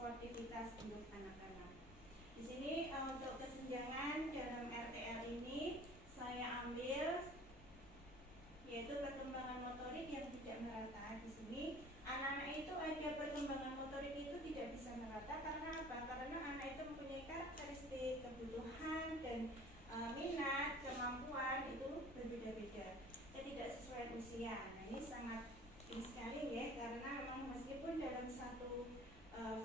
sportivitas untuk anak-anak. Di sini untuk kesenjangan dalam RTL ini saya ambil yaitu perkembangan motorik yang tidak merata. Di sini anak-anak itu ada perkembangan motorik itu tidak bisa merata karena apa? Karena anak itu mempunyai karakteristik, kebutuhan dan minat, kemampuan itu berbeda-beda. Tidak sesuai usia. Nah, ini sangat ini sekali ya, karena memang meskipun dalam satu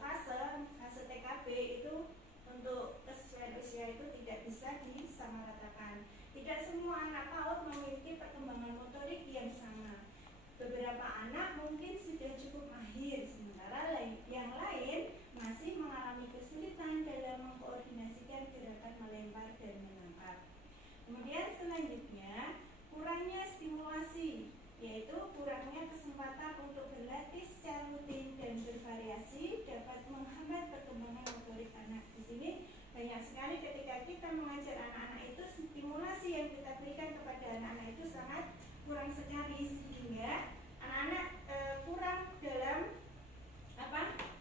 fase TKB itu untuk kesesuaian usia itu tidak bisa disamaratakan. Tidak semua anak PAUD memiliki perkembangan motorik yang sama. Beberapa anak mungkin sudah cukup mahir, sementara yang lain masih mengalami kesulitan dalam mengkoordinasikan gerakan melempar dan menangkap. Kemudian selanjutnya, kurangnya stimulasi, yaitu kurangnya kesempatan untuk berlatih secara rutin dan bervariasi dapat menghambat perkembangan motorik anak. Di sini banyak sekali ketika kita mengajar anak-anak itu, stimulasi yang kita berikan kepada anak-anak itu sangat kurang sekali, sehingga anak-anak kurang dalam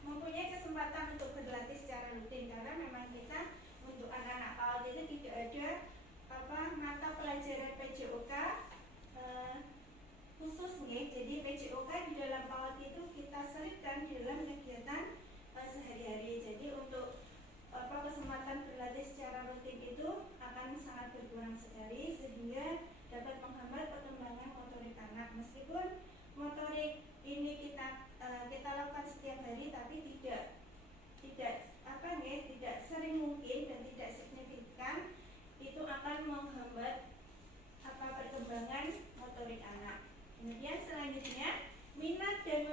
mempunyai kesempatan untuk berlatih secara rutin, karena memang kita untuk anak-anak PAUD itu tidak ada mata pelajaran PJOK khususnya. Jadi PJOK di dalam PAUD itu kita selipkan di dalam kegiatan sehari-hari. Jadi untuk kesempatan berlatih secara rutin itu akan sangat berkurang sekali, sehingga dapat menghambat perkembangan motorik anak. Meskipun motorik ini kita lakukan setiap hari, tapi tidak sering mungkin dan tidak signifikan, itu akan menghambat perkembangan motorik anak. Kemudian selanjutnya, minat dan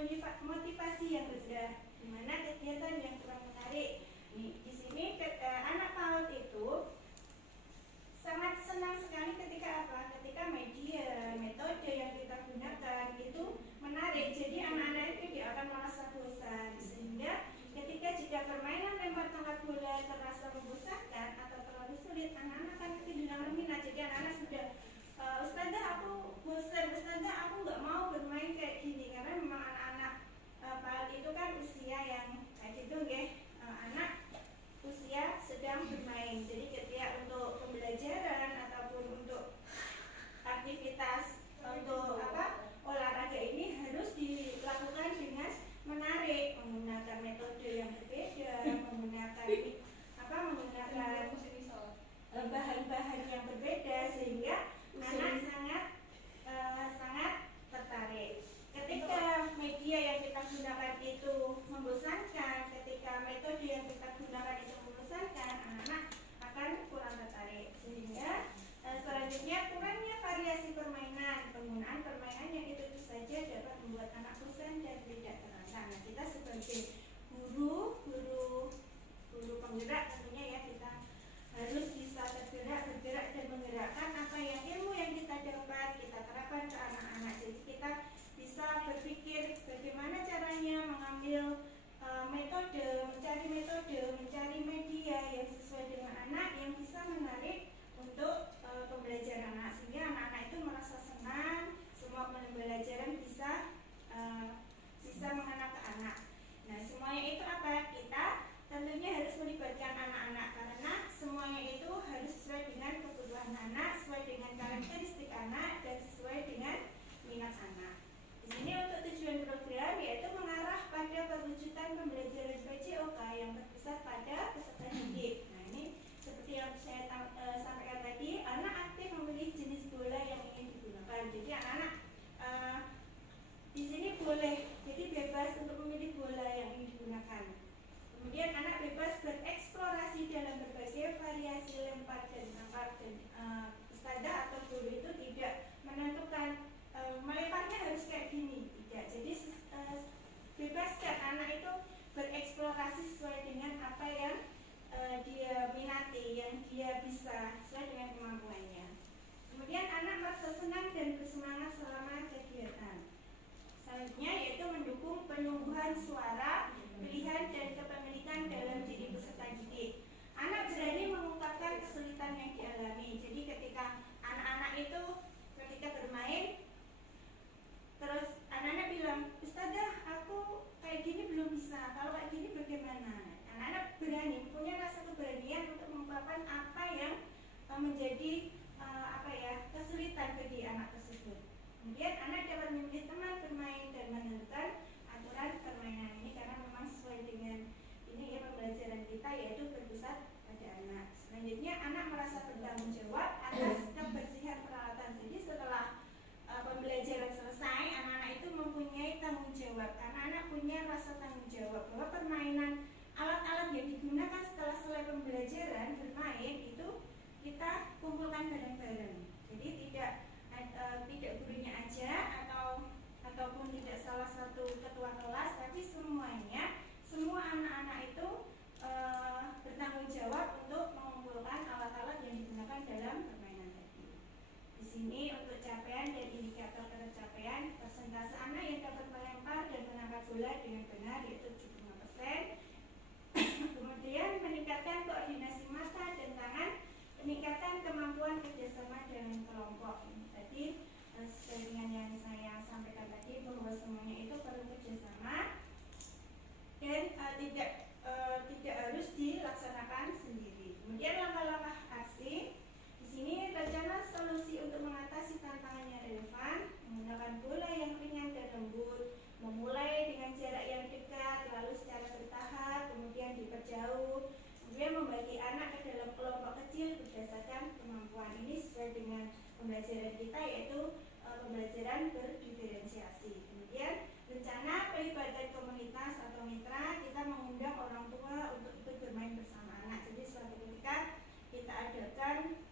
motivasi yang rendah, di mana kegiatan yang kurang menarik. Di sini anak PAUD itu sangat senang sekali ketika ketika media, metode yang kita gunakan itu menarik. Jadi anak-anak itu tidak akan merasa bosan, sehingga jika permainan lempar tangkap bola terasa membosankan atau terlalu sulit, anak-anak akan kehilangan minat. Jadi anak-anak sudah Ustazah aku bosan, Ustazah aku nggak mau bermain kayak gini, karena memang anak-anak PAUD itu kan usia yang kayak gitu ya, anak usia sedang bermain. Jadi ketika untuk pembelajaran ataupun untuk aktivitas untuk olahraga ini harus dilakukan dengan menarik, menggunakan metode yang berbeda, menggunakan bahan-bahan yang berbeda, sehingga anak sangat tertarik. Ketika media yang kita gunakan itu membosankan, ketika metode yang kita gunakan itu membosankan, anak-anak akan kurang tertarik. Sehingga selanjutnya, kurangnya variasi permainan, penggunaan permainan yang itu saja dapat membuat anak bosan dan tidak terangsang. Nah, kita sebagai guru penggerak tentunya ya, kita harus bisa bergerak dan menggerakkan apa yang ilmu yang kita dapat, kita terapkan ke anak-anak. Jadi kita bisa berpikir bagaimana caranya mengambil mencari media yang sesuai dengan anak, yang bisa menarik untuk pembelajaran anak, sehingga anak-anak itu merasa senang, semua pembelajaran bisa mengena ke anak. Nah, semuanya itu kita tentunya harus melibatkan anak-anak, karena semuanya itu harus sesuai dengan kebutuhan anak, sesuai dengan karakteristik anak, dan sesuai dengan minat anak. Di sini untuk tujuan program yaitu mengarah pada perwujudan pembelajaran PJOK yang berpusat pada peserta didik. Nah, ini seperti yang saya sampaikan tadi, anak aktif memilih jenis bola yang ingin digunakan. Jadi anak-anak di sini boleh, jadi bebas untuk memilih bola yang ingin digunakan. Kemudian anak bebas bereksplorasi dalam berbagai variasi lempar dan tangkap, dan ustazah atau guru itu tidak menentukan melemparnya harus kayak gini, tidak. Jadi bebaskan anak itu bereksplorasi sesuai dengan apa yang dia minati, yang dia bisa, sesuai dengan kemampuannya. Kemudian anak merasa senang dan bersemangat selama kegiatan. Selanjutnya yaitu mendukung penumbuhan suara, pilihan, dan kepemilikan dalam diri peserta didik. Anak berani mengungkapkan kesulitan yang dialami. Jadi ketika anak-anak itu ketika bermain, terus anak-anak bilang, Ustazah aku kayak gini belum bisa, kalau kayak gini bagaimana? jawab. Anak-anak punya rasa tanggung jawab bahwa permainan alat-alat yang digunakan setelah selesai pembelajaran bermain itu kita kumpulkan bareng-bareng. Jadi tidak gurunya aja ataupun tidak salah satu ketua kelas, tapi semuanya, semua anak-anak itu bertanggung jawab untuk mengumpulkan alat-alat yang digunakan dalam permainan tadi. Di sini untuk capaian dan indikator tercapaian, persentase anak yang dapat melempar dan menangkap bola dengan benar yaitu 75%. Kemudian meningkatkan koordinasi mata dan tangan, peningkatan kemampuan kerjasama dengan kelompok. Ini tadi sesuai dengan yang saya sampaikan tadi bahwa semuanya itu perlu kerjasama dan tidak harus dilaksanakan sendiri. Kemudian langkah-langkah aksi. Di sini rencana solusi untuk mengatasi tantangan yang relevan, menggunakan bola yang ringan dan lembut, memulai dengan jarak yang dekat, lalu secara bertahap, kemudian diperjauh, kemudian membagi anak ke dalam kelompok kecil berdasarkan kemampuan. Ini sesuai dengan pembelajaran kita, yaitu pembelajaran berdiferensiasi. Kemudian rencana pelibatan komunitas atau mitra, kita mengundang orang tua untuk ikut bermain bersama anak. Jadi suatu ketika kita adakan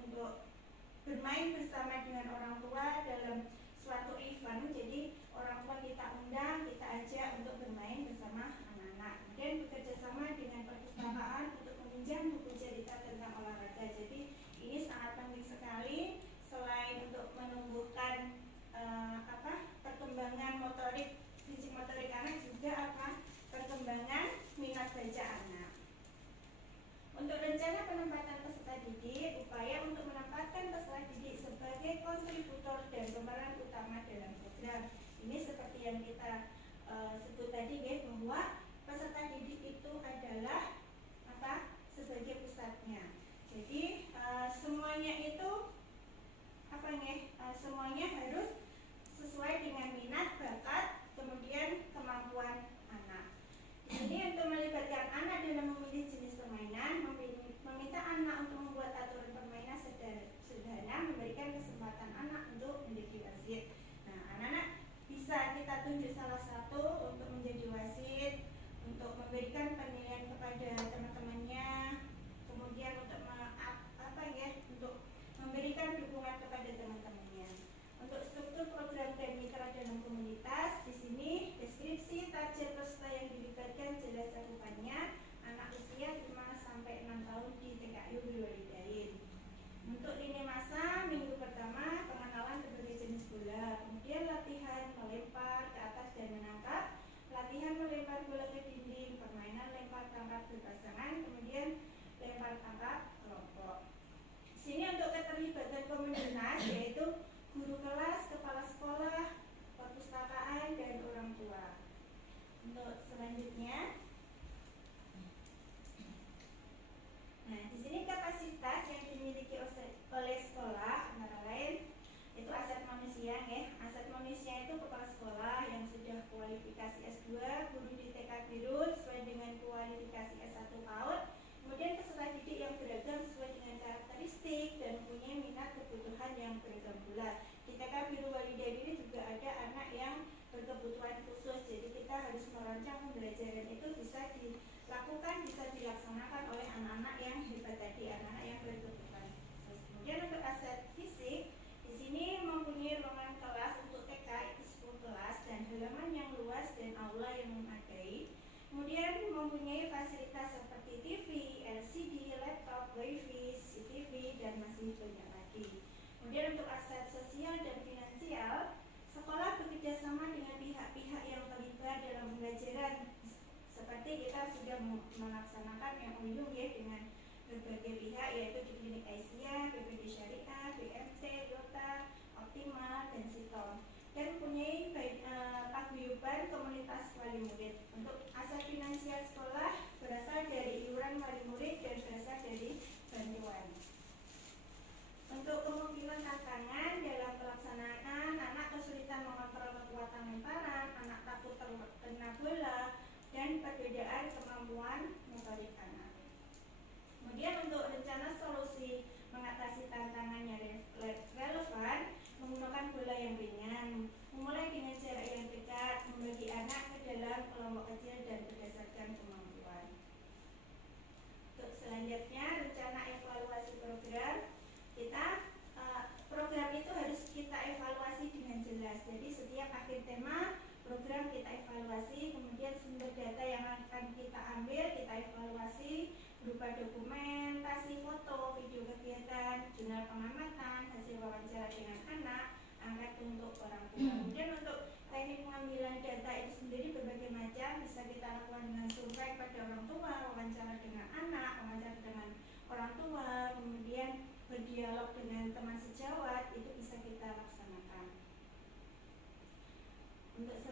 untuk bermain bersama dengan orang tua dalam suatu event, jadi orang tua kita undang, kita ajak untuk bermain bersama anak-anak. Kemudian bekerja sama dengan perpustakaan untuk meminjam buku cerita tentang olahraga. Jadi ini sangat penting sekali, selain untuk menumbuhkan perkembangan motorik, fisik motorik anak, juga perkembangan minat baca anak. Untuk rencana penempatan peserta didik, upaya untuk menempatkan peserta didik sebagai kontributor dan pemeran utama dalam program. Ini seperti yang kita sebut tadi ya, bahwa peserta didik itu adalah sebagai pusatnya. Jadi semuanya itu semuanya harus sesuai dengan minat, bakat, kemudian kemampuan anak. Di sini untuk melibatkan anak dalam memilih jenis permainan, meminta anak untuk membuat aturan permainan sederhana, memberikan kesempatan anak untuk menjadi wasit. Nah, anak-anak bisa kita tunjuk salah satu untuk menjadi wasit, untuk memberikan penilaian kepada teman-temannya, kemudian untuk untuk memberikan dukungan kepada teman-temannya. Untuk struktur program dan mitra dalam komunitas, di sini deskripsi target peserta yang dilibatkan jelas cakupannya, anak usia 5 sampai 6 tahun di TKU Walidain. Untuk lini masa, minggu pertama pengenalan berbagai jenis bola, kemudian latihan melempar ke atas dan menangkap, latihan melempar bola ke dinding, permainan lempar tangkap berpasangan, kemudian lempar tangkap kelompok. Sini untuk keterlibatan komunitas, yaitu guru kelas, kepala sekolah, perpustakaan, dan orang tua. Untuk selanjutnya, nah di sini kapasitas yang dimiliki oleh sekolah antara lain itu aset manusia ya. Aset manusia itu kepala sekolah yang sudah kualifikasi S2, guru di TK biru sesuai dengan kualifikasi S1 PAUD, kemudian peserta didik yang beragam sesuai dengan karakteristik dan punya minat kebutuhan yang beragam pula. Di TK biru Walidain ini juga ada anak yang berkebutuhan khusus, jadi kita harus merancang pembelajaran itu bisa dilakukan, bisa dilaksanakan oleh anak-anak yang hebat tadi, anak-anak yang berkebutuhan khusus. Kemudian untuk aset fisik, di sini mempunyai ruangan kelas untuk TK itu 10 kelas dan halaman yang luas dan aula yang memadai. Kemudian mempunyai fasilitas seperti TV, LCD, laptop, wifi, CCTV, dan masih banyak lagi. Kemudian untuk aset sosial dan finansial, sekolah bekerja sama dengan pihak-pihak yang terlibat dalam pembelajaran. Seperti kita sudah melaksanakan MOU ya dengan berbagai pihak, yaitu di Klinik Asia, BPD Syariah, BMT, Yota, Optimal, dan Sitom. Dan mempunyai paguyuban komunitas wali murid. Untuk aset finansial sekolah berasal dari iuran wali murid dan berasal dari bantuan. Untuk kemungkinan tantangan dalam pelaksanaan, anak kesulitan mengontrol kekuatan lemparan, anak takut terkena bola, dan perbedaan kemampuan motorik anak. Kemudian untuk rencana solusi mengatasi tantangan yang relevan, menggunakan bola yang ringan, memulai dengan setiap akhir tema program kita evaluasi, kemudian sumber data yang akan kita ambil kita evaluasi berupa dokumentasi, foto, video kegiatan, jurnal pengamatan, hasil wawancara dengan anak, angkat untuk orang tua. Kemudian untuk teknik pengambilan data itu sendiri berbagai macam, bisa kita lakukan dengan survei pada orang tua, wawancara dengan anak, wawancara dengan orang tua, kemudian berdialog dengan teman sejawat, itu bisa kita laksanakan. Untuk